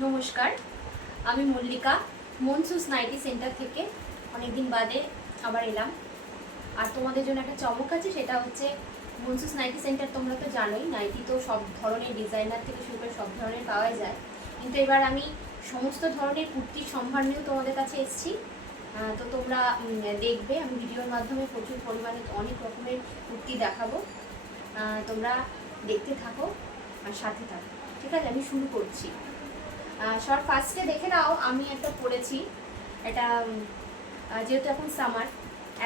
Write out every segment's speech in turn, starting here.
নমস্কার, আমি Mallika মনসুস nightie centre থেকে অনেকদিন বাদে আবার এলাম। আর তোমাদের জন্য একটা চমক আছে, সেটা হচ্ছে মনসুস নাইটি সেন্টার তোমরা তো জানোই, নাইটি তো সব ধরনের ডিজাইনার থেকে শুরু করে সব ধরনের পাওয়া যায়। কিন্তু এবার আমি সমস্ত ধরনের কুর্তির সম্ভার নিয়েও তোমাদের কাছে এসেছি। তো তোমরা দেখবে, আমি ভিডিওর মাধ্যমে প্রচুর পরিমাণে অনেক রকমের কুর্তি দেখাবো। তোমরা দেখতে থাকো আর সাথে থাকো, ঠিক আছে? আমি শুরু করছি। শর্ট ফার্স্টে দেখে নাও, আমি একটা পরেছি। এটা যেহেতু এখন সামার,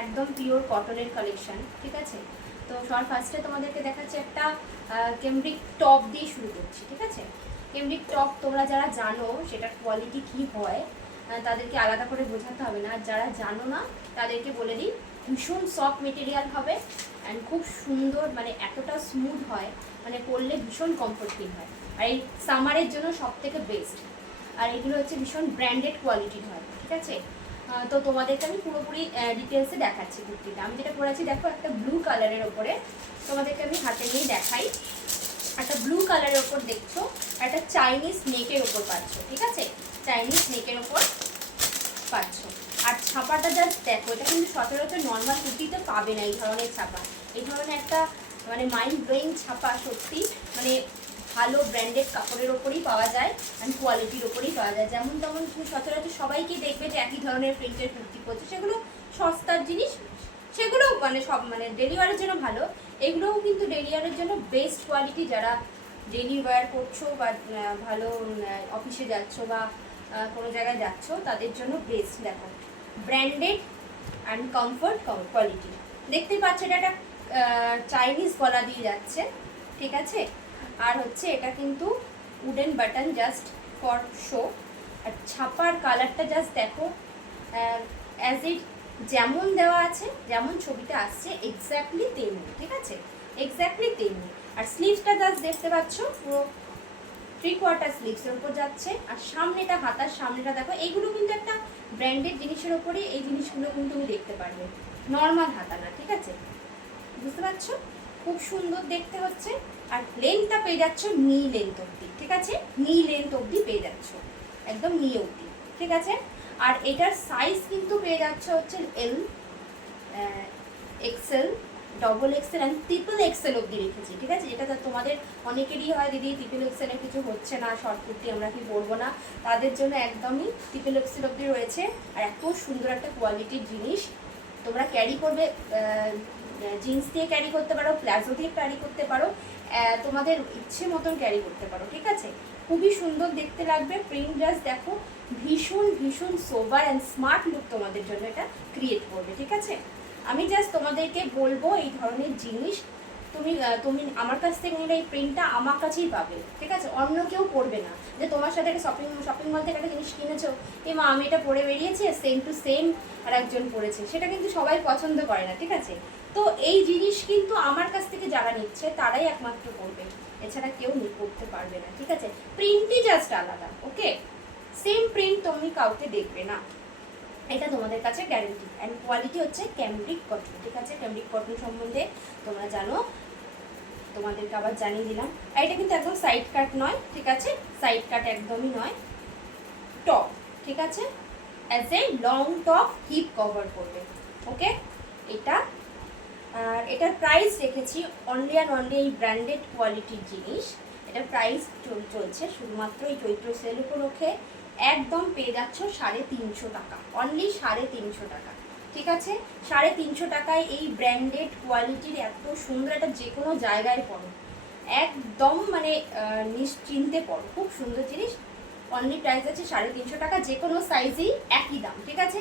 একদম পিওর কটনের কালেকশন, ঠিক আছে? তো শর্ট ফার্স্টে তোমাদেরকে দেখাচ্ছি একটা কেমব্রিক টপ দিয়ে শুরু করছি, ঠিক আছে? কেমব্রিক টপ তোমরা যারা জানো সেটার কোয়ালিটি কী হয় তাদেরকে আলাদা করে বোঝাতে হবে না। আর যারা জানো না তাদেরকে বলে দিই, ভীষণ সফট মেটেরিয়াল হবে অ্যান্ড খুব সুন্দর, মানে এতটা স্মুথ হয়, মানে পরলে ভীষণ কমফোর্ট ফিল হয়। আর এই সামারের জন্য সব থেকে বেস্ট। আর এগুলো হচ্ছে ভীষণ ব্র্যান্ডেড কোয়ালিটির হয়, ঠিক আছে? তো তোমাদেরকে আমি পুরোপুরি ডিটেলসে দেখাচ্ছি কুর্তিটা। আমি যেটা পরেছি দেখো, একটা ব্লু কালারের ওপরে, তোমাদেরকে আমি হাতে নিয়ে দেখাই। একটা ব্লু কালারের ওপর দেখছো, একটা চাইনিজ নেকের ওপর পাচ্ছ, ঠিক আছে? চাইনিজ নেকের ওপর পাচ্ছ। আর ছাপাটা জাস্ট দেখো, এটা কিন্তু সচরাচর নর্মাল কুর্তিতে পাবে না এই ধরনের ছাপা। এই ধরনের একটা মানে মাইন্ড ব্লোয়িং ছাপা, সত্যি মানে ভালো ব্র্যান্ডেড কাপড়ের ওপরেই পাওয়া যায় অ্যান্ড কোয়ালিটির ওপরেই পাওয়া যায়। যেমন তেমন সচরাচর সবাইকে দেখবে যে একই ধরনের প্রিন্টের কুর্তি পরছে, সেগুলো সস্তার জিনিস, সেগুলো মানে সব মানে ডেলি ওয়ারের জন্য ভালো। এগুলোও কিন্তু ডেলি ওয়ারের জন্য বেস্ট কোয়ালিটি। যারা ডেলি ওয়্যার করছো বা ভালো অফিসে যাচ্ছ বা কোনো জায়গায় যাচ্ছ, তাদের জন্য বেস্ট। দেখো, ব্র্যান্ডেড অ্যান্ড কমফোর্ট কোয়ালিটি দেখতেই পাচ্ছ। এটা একটা চাইনিজ গলা দিয়ে যাচ্ছে, ঠিক আছে? আর হচ্ছে এটা কিন্তু wooden button just for show. আর ছাপার কালারটা জাস্ট দেখো, অ্যাজ ইট যেমন দেওয়া আছে, যেমন ছবিটা আসছে এক্স্যাক্টলি তেমনি, ঠিক আছে? এক্স্যাক্টলি তেমনি। আর স্লিভসটা জাস্ট দেখতে পাচ্ছ, পুরো 3/4 স্লিভসের উপর যাচ্ছে। আর সামনেটা, হাতার সামনেটা দেখো, এইগুলো কিন্তু একটা ব্র্যান্ডেড জিনিসের ওপরে এই জিনিসগুলো কিন্তু তুমি দেখতে পারবে, নর্মাল হাতা না, ঠিক আছে? বুঝতে পারছো? খুব সুন্দর দেখতে হচ্ছে। আর লেন্থটা পেয়ে যাচ্ছ নি লেন্থ অবধি, ঠিক আছে? নি লেন্থ অবধি পেয়ে যাচ্ছ, একদম নি অবধি, ঠিক আছে? আর এটার সাইজ কিন্তু পেয়ে যাচ্ছ হচ্ছে L, XL, double XL and triple XL অবধি রেখেছি, ঠিক আছে? এটা তোমাদের অনেকেরই হয়, দিদি ট্রিপল এক্সেলের কিছু হচ্ছে না, শর্ট কুর্তি আমরা কি পরবো না, তাদের জন্য একদমই ট্রিপল এক্সেল অবধি রয়েছে। আর এত সুন্দর একটা কোয়ালিটির জিনিস, তোমরা ক্যারি করবে, জিন্স দিয়ে ক্যারি করতে পারো, প্লাজো দিয়ে ক্যারি করতে পারো, তোমাদের ইচ্ছে মতন ক্যারি করতে পারো, ঠিক আছে? খুবই সুন্দর দেখতে লাগবে। প্রিন্ট জাস্ট দেখো, ভীষণ ভীষণ সোবার অ্যান্ড স্মার্ট লুক তোমাদের জন্য এটা ক্রিয়েট করবে, ঠিক আছে? আমি জাস্ট তোমাদেরকে বলবো, এই ধরনের জিনিস তুমি তুমি আমার কাছ থেকে নিলে এই প্রিন্টটা আমার কাছেই পাবে, ঠিক আছে? অন্য কেউ পরবে না। যে তোমার সাথে একটা শপিং মল থেকে একটা জিনিস কিনেছো, মা আমি এটা পরে বেরিয়েছি, সেম টু সেম আর একজন পরেছে, সেটা কিন্তু সবাই পছন্দ করে না, ঠিক আছে? তো এই জিনিস কিন্তু আমার কাছ থেকে যারা নিচ্ছে তারাই একমাত্র করবে, এছাড়া কেউ করতে পারবে না, ঠিক আছে? প্রিন্টই জাস্ট আলাদা, ওকে? সেম প্রিন্ট তুমি কাউকে দেখবে না, এটা তোমাদের কাছে গ্যারেন্টি। অ্যান্ড কোয়ালিটি হচ্ছে ক্যামব্রিক কটন, ঠিক আছে? ক্যামব্রিক কটন সম্বন্ধে তোমরা জানো, তোমাদেরকে আবার জানিয়ে দিলাম। আর এটা কিন্তু একদম সাইড কাট নয়, ঠিক আছে? সাইড কাট একদমই নয়, টপ, ঠিক আছে? As a long top, hip cover করবে, ওকে? এটা আর এটার প্রাইস রেখেছি অনলি অ্যান্ড অনলি, এই ব্র্যান্ডেড কোয়ালিটির জিনিস, এটার প্রাইস চলছে শুধুমাত্র এই চৈত্র সেল উপলক্ষে, একদম পেয়ে যাচ্ছ 350 টাকা, অনলি 350 টাকা, ঠিক আছে? 350 টাকায় এই ব্র্যান্ডেড কোয়ালিটির এত সুন্দর, একটা যে কোনো জায়গায় পড়ো, একদম মানে নিশ্চিন্তে পড়ো, খুব সুন্দর জিনিস। অনলি প্রাইস আছে 350 টাকা, যে কোনো সাইজই একই দাম, ঠিক আছে?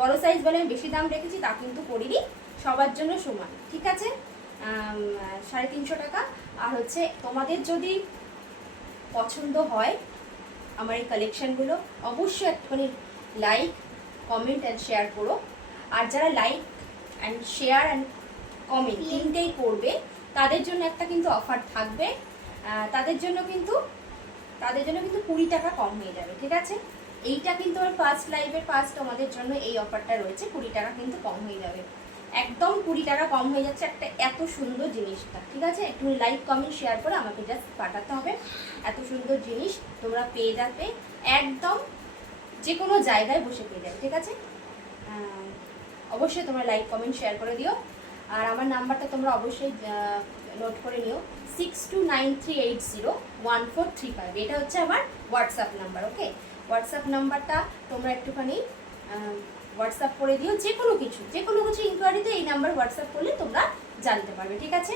বড় সাইজ বলে আমি বেশি দাম রেখেছি তা কিন্তু করিনি, সবার জন্য সমান, ঠিক আছে? 350 টাকা। আর হচ্ছে তোমাদের যদি পছন্দ হয় আমার এই কালেকশানগুলো, অবশ্যই একটুখানি লাইক, কমেন্ট অ্যান্ড শেয়ার করো। আর যারা like and share and comment তিনটেই করবে, তাদের জন্য একটা কিন্তু অফার থাকবে, তাদের জন্য কিন্তু 20 টাকা কম হয়ে যাবে, ঠিক আছে? এইটা কিন্তু আমার ফার্স্ট লাইভের ফার্স্ট তোমাদের জন্য এই অফারটা রয়েছে, 20 টাকা কিন্তু কম হয়ে যাবে। একদম 20 টাকা কম হয়ে যাচ্ছে একটা এত সুন্দর জিনিসটা, ঠিক আছে? একটু লাইক কমেন্ট শেয়ার করে আমাকে জাস্ট পাঠাতে হবে। এত সুন্দর জিনিস তোমরা পেয়ে যাবে একদম যে কোনো জায়গায় বসে পেয়ে যাবে, ঠিক আছে? অবশ্যই তোমরা লাইক কমেন্ট শেয়ার করে দিও। আর আমার নাম্বারটা তোমরা অবশ্যই নোট করে নিও, 6293801435। এটা হচ্ছে আমার হোয়াটসঅ্যাপ নাম্বার। ওকে, হোয়াটসঅ্যাপ নাম্বারটা তোমরা একটুখানি হোয়াটসঅ্যাপ করে দিও। যে কোনো কিছু ইনকোয়ারিতে এই নাম্বার হোয়াটসঅ্যাপ করলে তোমরা জানতে পারবে, ঠিক আছে?